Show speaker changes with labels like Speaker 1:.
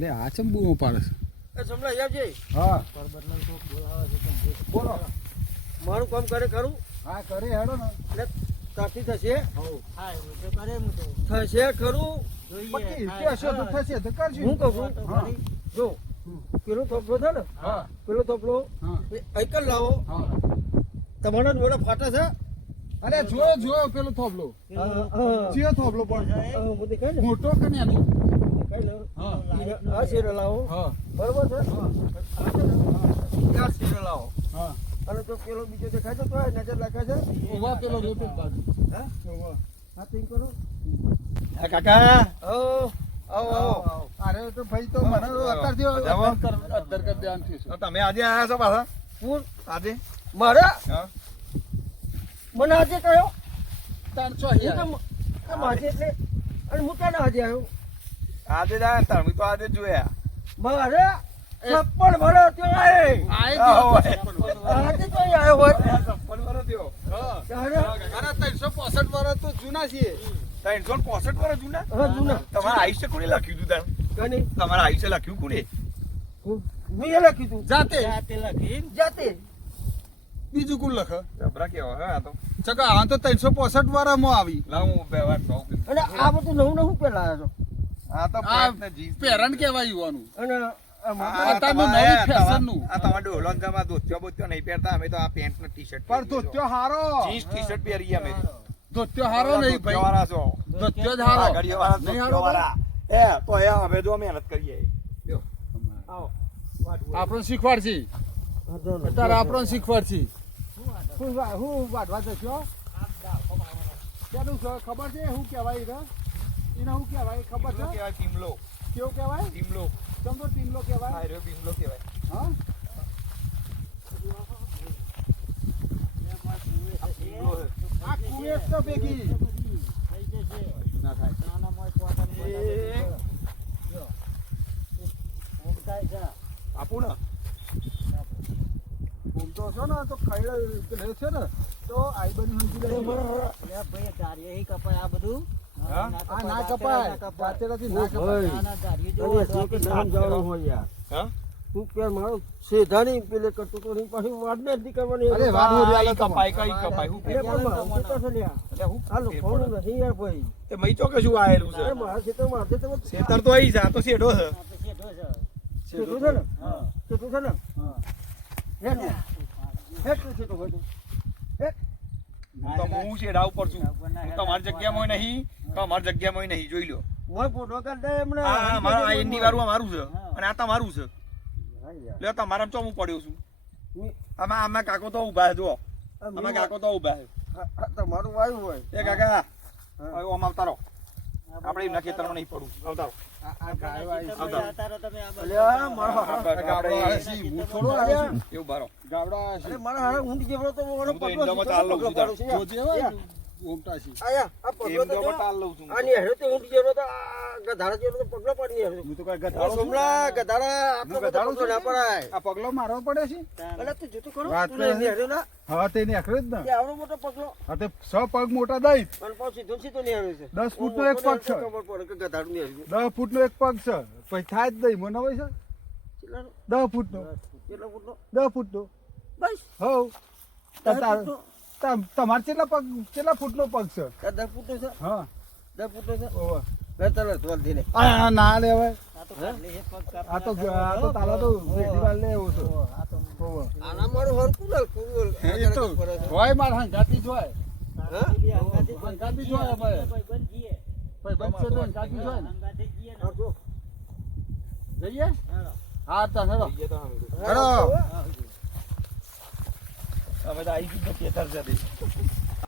Speaker 1: એટલે આ ચમ બૂમો પાડે છે.
Speaker 2: એ સમલા આવજે
Speaker 1: હા.
Speaker 2: બોલો. મારું કામ કરે ખરું?
Speaker 1: હા કરે હેડો ને.
Speaker 2: એટલે તાથી થશે?
Speaker 3: હા એવું તો કરે હું તો.
Speaker 2: થશે ખરું?
Speaker 3: જોઈએ.
Speaker 1: તો થશે તો કરશું
Speaker 2: હું કહું છું. જો પેલો થોપલો છે ને?
Speaker 1: હા.
Speaker 2: પેલો થોપલો આઈકલ લાવો. તમારા જોડે ફાટે છે?
Speaker 1: અરે જોયો જોયો પેલો
Speaker 2: થોપલો.
Speaker 1: ચિયો થોભલો પણ મોટો કે નાનો?
Speaker 2: આ શેરે લાવો
Speaker 1: હા
Speaker 2: બરોબર છે આ શેરે લાવો
Speaker 1: હા
Speaker 2: અને તો પેલો બીજો દેખાય છે તો આ નજર રાખે છે
Speaker 1: ઊભા પેલો રેતો બાજુ
Speaker 2: હા
Speaker 1: ઊભા.
Speaker 2: આ કરો
Speaker 4: હા કાકા
Speaker 2: આવો
Speaker 1: અરે તો ભાઈ તો મને અત્યારથી? અદ્દર કર- અદ્દર કર ધ્યાન થયું
Speaker 4: તો તમે આજે આવ્યા છો પાછા
Speaker 2: હું
Speaker 4: આજે
Speaker 2: મારે
Speaker 4: હા
Speaker 2: મને આજે કયો
Speaker 1: ત્રણસો
Speaker 2: હું આજે એટલે અને હું ક્યાં આજે આવ્યો
Speaker 4: આજે જાય તમે તો આજે જોયા.
Speaker 2: મારે છપ્પન ભરો થયો આજે તો આવ્યો હોય.
Speaker 4: છપ્પન ભરો થયો.
Speaker 1: હા.
Speaker 2: ત્યારે
Speaker 1: અરે ત્રણસો પોસઠ ભરો તો જૂના છીએ.
Speaker 4: ત્રણસો પોસઠ વર્ષ જૂના?
Speaker 2: હા જૂના.
Speaker 4: તમારા આયુષ્ય કોને લખ્યું હતું તાર?
Speaker 2: કની?
Speaker 4: તમારા આયુષ્ય લખ્યું કોને
Speaker 2: હું- મેં એ લખ્યું હતું
Speaker 1: જાતે.
Speaker 3: જાતે લખીને?
Speaker 2: જાતે.
Speaker 1: બીજું કુલ લખ?
Speaker 4: જબરા કેવા હે આ તો.
Speaker 1: ચકા આ તો ત્રણસો પોસઠ વાળામાં આવી.
Speaker 4: લાવ હું બે વાર કહું
Speaker 2: અને આ બધું નવું નવું પેલા આવ્યો
Speaker 4: આ તો
Speaker 1: પેરણ કહેવાય યુવાનું.
Speaker 2: અને આ
Speaker 4: આ
Speaker 2: મોટા-
Speaker 1: અત્યારનું
Speaker 4: તમારે-
Speaker 1: નવી ફેશનનું.
Speaker 4: આ તમારા ડોલો ને. તમારા ધોતિયો બોતિયો નહીં પહેરતા અમે તો આ પેન્ટ ને ટી
Speaker 1: ધોત્યો હારો.
Speaker 4: જીન્સ ટી શર્ટ પહેરીએ
Speaker 1: ધોત્યો હારો નહીં
Speaker 4: ધોતિયો
Speaker 1: ભાઈ.
Speaker 4: વાળા છો.
Speaker 1: ધોત્યો જ હારો.
Speaker 4: આગળીઓ વાળા
Speaker 1: નહીં
Speaker 4: ધોતિયો
Speaker 1: હારો
Speaker 4: વાળા એ તો એ હવે કરીએ. લ્યો.
Speaker 1: આપણને શીખવાડશી.
Speaker 2: હા, જો
Speaker 1: આપણને શીખવાડશી. હું હું વાઢવા જશો ખબર છે? શું કહેવાય એને શું કહેવાય? ખબર છે?
Speaker 4: કહેવાય ટીમલો
Speaker 1: કેવો કહેવાય?
Speaker 4: ટીમલો
Speaker 1: ચમતો ટીમલો કહેવાય?
Speaker 4: હા રહ્યો ટીમલો કહેવાય.
Speaker 1: હા? આ કુવેસ તો ભેગી.
Speaker 3: થઈ જશે
Speaker 1: ના થાય.
Speaker 3: નાના મોય પોતાનું
Speaker 4: એ.
Speaker 3: જો. ઊંઘ થાય છે
Speaker 4: આપું ને?
Speaker 1: ઊંઘ તો છો ને તો ખાઈ રહે છે ને તો આઈ બની સમજી લે.
Speaker 3: લે ભાઈ કપાય આ બધું?
Speaker 1: આ ના કપાય. ના કપાય.
Speaker 2: નામ હોય યાર.
Speaker 4: હા?
Speaker 2: તું મારો સેધાની પેલે કરતો તો પાછી વાડને જ કરવાની
Speaker 1: અરે વાત હો
Speaker 4: કઈ કપાય કઈ કપાય હું
Speaker 2: એટલે પણ મારું ખેતર છે
Speaker 4: એટલે હું
Speaker 2: હાલો, ફોન નથી યાર ભાઈ.
Speaker 4: તે મઈ તો કશું આયેલું છે.
Speaker 2: મારા
Speaker 4: તો અહીં છે તો શેઢો છે.
Speaker 3: આ છે.
Speaker 2: ખેતરું છે ને?
Speaker 3: હા.
Speaker 2: છે ને? તો. તો
Speaker 4: હું શેઢા ઉપર છું. હું તમારી જગ્યામાં નહીં તમારી જગ્યામાં નહીં જોઈ લો
Speaker 2: મોય ફોટો કાઢ દે એમને.
Speaker 4: મારા એની વારું આ મારું છે અને આ તમારું છે. એટલે તમારા ચો હું પડ્યો છું? આમાં આમાં કાકો તો ઊભા છે
Speaker 2: જો
Speaker 4: આમાં કાકો તો ઊભા. છે
Speaker 2: તમારું વાયુ હોય.
Speaker 4: એ કાકા આવ્યો આમ આપણે એમના ખેતરમાં નહીં પડવું. આવતારો
Speaker 1: આ- આ ગાયો આવી છે.
Speaker 3: ખેતરમાં જતા રહો તમે આ
Speaker 2: અલે આ મારા હારા-
Speaker 4: આપણે-
Speaker 1: ગાવડો આવે
Speaker 4: આપણે
Speaker 1: છે. હું છું.
Speaker 4: એવું બારો
Speaker 1: ગાવડો આવે છે.
Speaker 2: અરે મારા હારા ઊંટ જેવડો તો
Speaker 1: ને,
Speaker 2: ગધાડા જેવડો તો પગલો પાડી હેઠે.
Speaker 1: હું તો કઈ ગધાડો
Speaker 2: સોમલા, ગધાડા આટલો
Speaker 1: ગધાડો
Speaker 2: પગલો ના પડાય.
Speaker 1: આ પગલો મારવો પડે છે
Speaker 2: અલા તું જોતું ખરો? તું નહીં હેઠે ના?
Speaker 1: હા તે નીકળે જ ને
Speaker 2: કે આવડો મોટો પગલો
Speaker 1: હા તે છ પગ મોટા દઈ
Speaker 2: અને પાછો સીધો સીધો નહીં હેઠે છે.
Speaker 1: દસ ફૂટ
Speaker 2: નો
Speaker 1: એક પગ છે.
Speaker 2: ખબર પડે કે ગધાડું નહીં હેઠે છે.
Speaker 1: દસ ફૂટ નો એક પગ છે પછી થાય જ નહીં મને હોય છે દસ ફૂટ નો
Speaker 2: કેટલા?
Speaker 1: દસ ફૂટ નો
Speaker 2: બસ.
Speaker 1: હવ તમારે કેટલા પગ કેટલા ફૂટ નો પગ છે
Speaker 2: દસ દસ ફૂટનો છે?
Speaker 1: હા
Speaker 2: દસ ફૂટનો છે?
Speaker 1: ઓવે.
Speaker 2: લે ધોલ
Speaker 1: આ ના લેવાય
Speaker 3: આ છે, પગ કાપી
Speaker 1: આ તો આ તો તાલા તો વેઠી વાર લે એવું
Speaker 3: આ તો
Speaker 2: આના મારું હરખું ને, પૂરું.
Speaker 1: એ તો હોય માર હંગાતી જ હોય.
Speaker 3: તારાથી બી હંગાથી જ
Speaker 1: હંગાથી જ
Speaker 3: જીએ,
Speaker 1: હોય અમારે.
Speaker 3: ભાઈ બંધ જીએ.
Speaker 1: તો હંગાતી જ ને.
Speaker 3: ને.
Speaker 2: હા,
Speaker 1: જઈએ? હા. તો હેડો. હેડો.
Speaker 3: હા,
Speaker 4: આવી ગયું ખેતર છે તે.